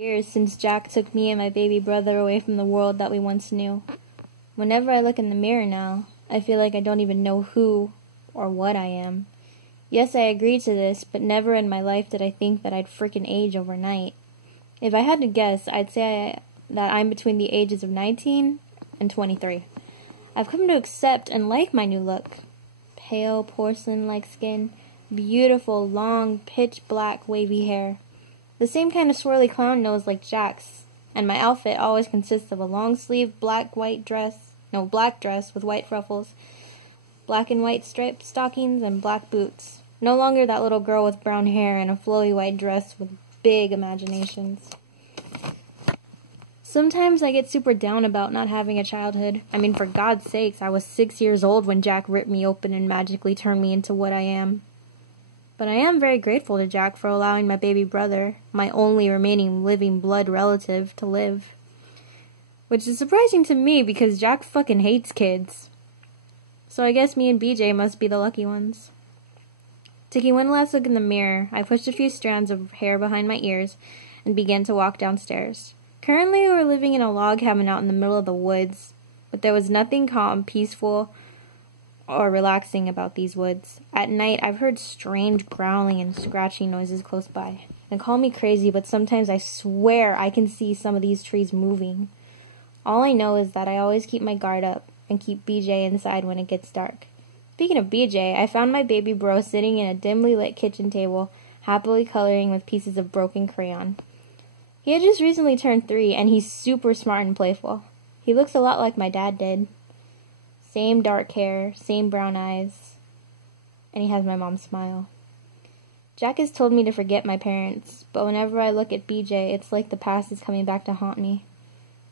Years since Jack took me and my baby brother away from the world that we once knew. Whenever I look in the mirror now, I feel like I don't even know who or what I am. Yes, I agreed to this, but never in my life did I think that I'd frickin' age overnight. If I had to guess, I'd say that I'm between the ages of 19 and 23. I've come to accept and like my new look. Pale, porcelain-like skin, beautiful, long, pitch-black, wavy hair. The same kind of swirly clown nose like Jack's, and my outfit always consists of a long-sleeved black dress with white ruffles, black and white striped stockings, and black boots. No longer that little girl with brown hair and a flowy white dress with big imaginations. Sometimes I get super down about not having a childhood. I mean, for God's sakes, I was 6 years old when Jack ripped me open and magically turned me into what I am. But I am very grateful to Jack for allowing my baby brother, my only remaining living blood relative, to live. Which is surprising to me because Jack fucking hates kids. So I guess me and BJ must be the lucky ones. Taking one last look in the mirror, I pushed a few strands of hair behind my ears and began to walk downstairs. Currently, we're living in a log cabin out in the middle of the woods, but there was nothing calm, peaceful, or relaxing about these woods. At night, I've heard strange growling and scratching noises close by. And call me crazy, but sometimes I swear I can see some of these trees moving. All I know is that I always keep my guard up and keep BJ inside when it gets dark. Speaking of BJ, I found my baby bro sitting in a dimly lit kitchen table, happily coloring with pieces of broken crayon. He had just recently turned 3, and he's super smart and playful. He looks a lot like my dad did. Same dark hair, same brown eyes, and he has my mom's smile. Jack has told me to forget my parents, but whenever I look at BJ, it's like the past is coming back to haunt me.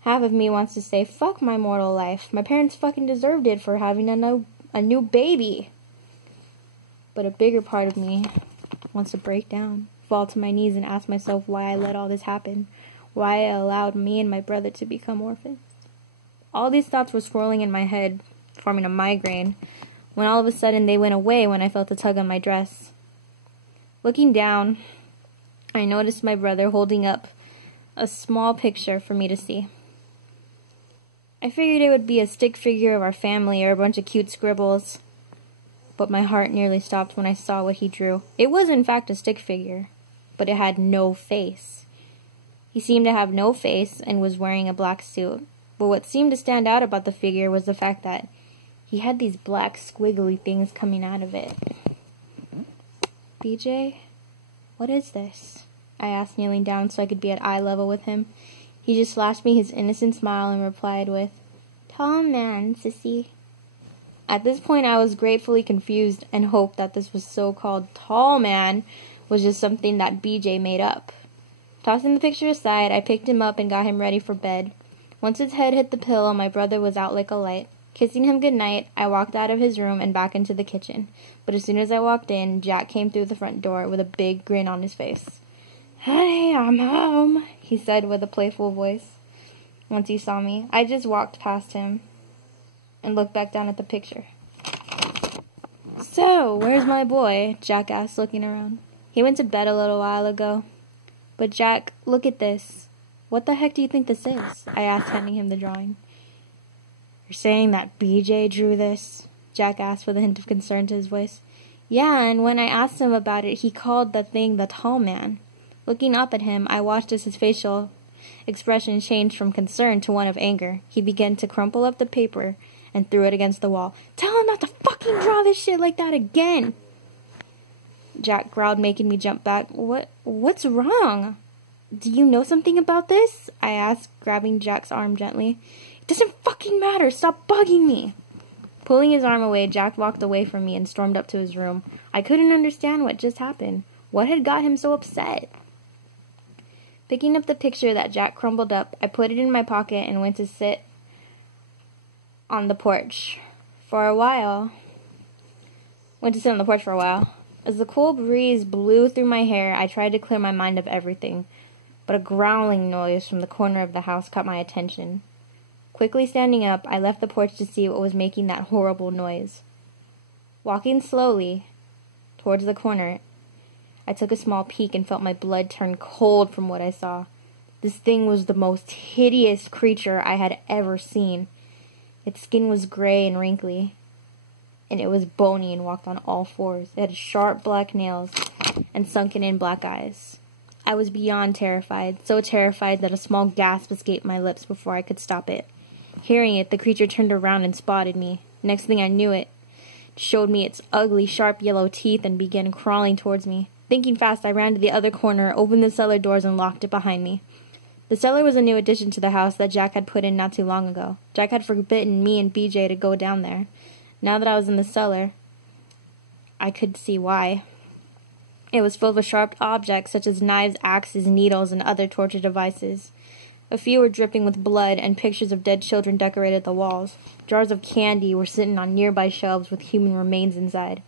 Half of me wants to say, fuck my mortal life. My parents fucking deserved it for having a new baby. But a bigger part of me wants to break down, fall to my knees and ask myself why I let all this happen, why I allowed me and my brother to become orphans. All these thoughts were swirling in my head, forming a migraine, when all of a sudden they went away when I felt a tug on my dress. Looking down, I noticed my brother holding up a small picture for me to see. I figured it would be a stick figure of our family or a bunch of cute scribbles, but my heart nearly stopped when I saw what he drew. It was in fact a stick figure, but it had no face. He seemed to have no face and was wearing a black suit, but what seemed to stand out about the figure was the fact that he had these black squiggly things coming out of it. BJ, what is this? I asked, kneeling down so I could be at eye level with him. He just flashed me his innocent smile and replied with, "Tall man, sissy." At this point, I was gratefully confused and hoped that this was so-called tall man was just something that BJ made up. Tossing the picture aside, I picked him up and got him ready for bed. Once his head hit the pillow, my brother was out like a light. Kissing him goodnight, I walked out of his room and back into the kitchen. But as soon as I walked in, Jack came through the front door with a big grin on his face. "Honey, I'm home," he said with a playful voice. Once he saw me, I just walked past him and looked back down at the picture. "So, where's my boy?" Jack asked, looking around. "He went to bed a little while ago." "But Jack, look at this. What the heck do you think this is?" I asked, handing him the drawing. "You're saying that BJ drew this?" Jack asked with a hint of concern to his voice. "Yeah, and when I asked him about it, he called the thing the tall man." Looking up at him, I watched as his facial expression changed from concern to one of anger. He began to crumple up the paper and threw it against the wall. "Tell him not to fucking draw this shit like that again!" Jack growled, making me jump back. What's wrong? "Do you know something about this?" I asked, grabbing Jack's arm gently. "It doesn't fucking matter! Stop bugging me!" Pulling his arm away, Jack walked away from me and stormed up to his room. I couldn't understand what just happened. What had got him so upset? Picking up the picture that Jack crumbled up, I put it in my pocket and went to sit on the porch for a while. As the cool breeze blew through my hair, I tried to clear my mind of everything, but a growling noise from the corner of the house caught my attention. Quickly standing up, I left the porch to see what was making that horrible noise. Walking slowly towards the corner, I took a small peek and felt my blood turn cold from what I saw. This thing was the most hideous creature I had ever seen. Its skin was gray and wrinkly, and it was bony and walked on all fours. It had sharp black nails and sunken-in black eyes. I was beyond terrified, so terrified that a small gasp escaped my lips before I could stop it. Hearing it, the creature turned around and spotted me. Next thing I knew, it showed me its ugly, sharp yellow teeth and began crawling towards me. Thinking fast, I ran to the other corner, opened the cellar doors, and locked it behind me. The cellar was a new addition to the house that Jack had put in not too long ago. Jack had forbidden me and BJ to go down there. Now that I was in the cellar, I could see why. It was filled with sharp objects such as knives, axes, needles, and other torture devices. A few were dripping with blood, and pictures of dead children decorated the walls. Jars of candy were sitting on nearby shelves with human remains inside.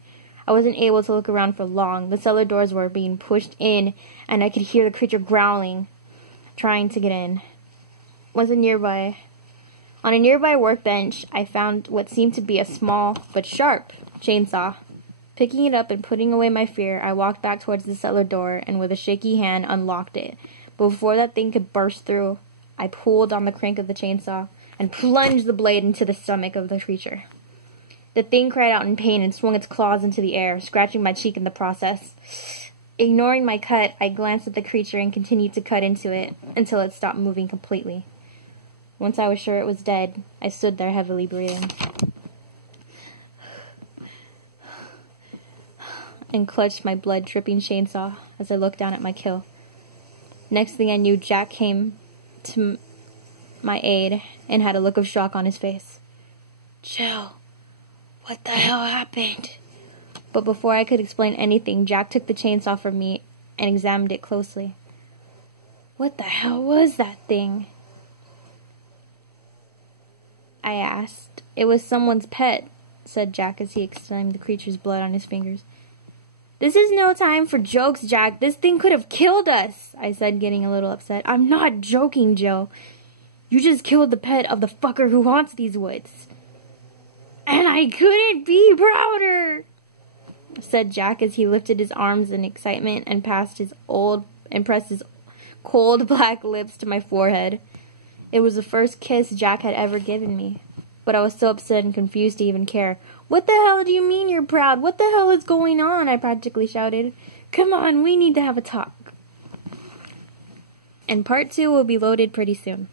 I wasn't able to look around for long. The cellar doors were being pushed in, and I could hear the creature growling, trying to get in. On a nearby workbench, I found what seemed to be a small but sharp chainsaw. Picking it up and putting away my fear, I walked back towards the cellar door and with a shaky hand unlocked it. But before that thing could burst through, I pulled on the crank of the chainsaw and plunged the blade into the stomach of the creature. The thing cried out in pain and swung its claws into the air, scratching my cheek in the process. Ignoring my cut, I glanced at the creature and continued to cut into it until it stopped moving completely. Once I was sure it was dead, I stood there heavily breathing and clutched my blood-dripping chainsaw as I looked down at my kill. Next thing I knew, Jack came to my aid and had a look of shock on his face. Jill, what the hell happened? But before I could explain anything, Jack took the chainsaw from me and examined it closely. What the hell was that thing? I asked. It was someone's pet, said Jack as he examined the creature's blood on his fingers. This is no time for jokes, Jack. This thing could have killed us, I said, getting a little upset. I'm not joking, Jill. You just killed the pet of the fucker who haunts these woods. And I couldn't be prouder, said Jack as he lifted his arms in excitement and pressed his cold black lips to my forehead. It was the first kiss Jack had ever given me, but I was so upset and confused to even care. What the hell do you mean you're proud? What the hell is going on? I practically shouted. Come on, we need to have a talk. And part 2 will be loaded pretty soon.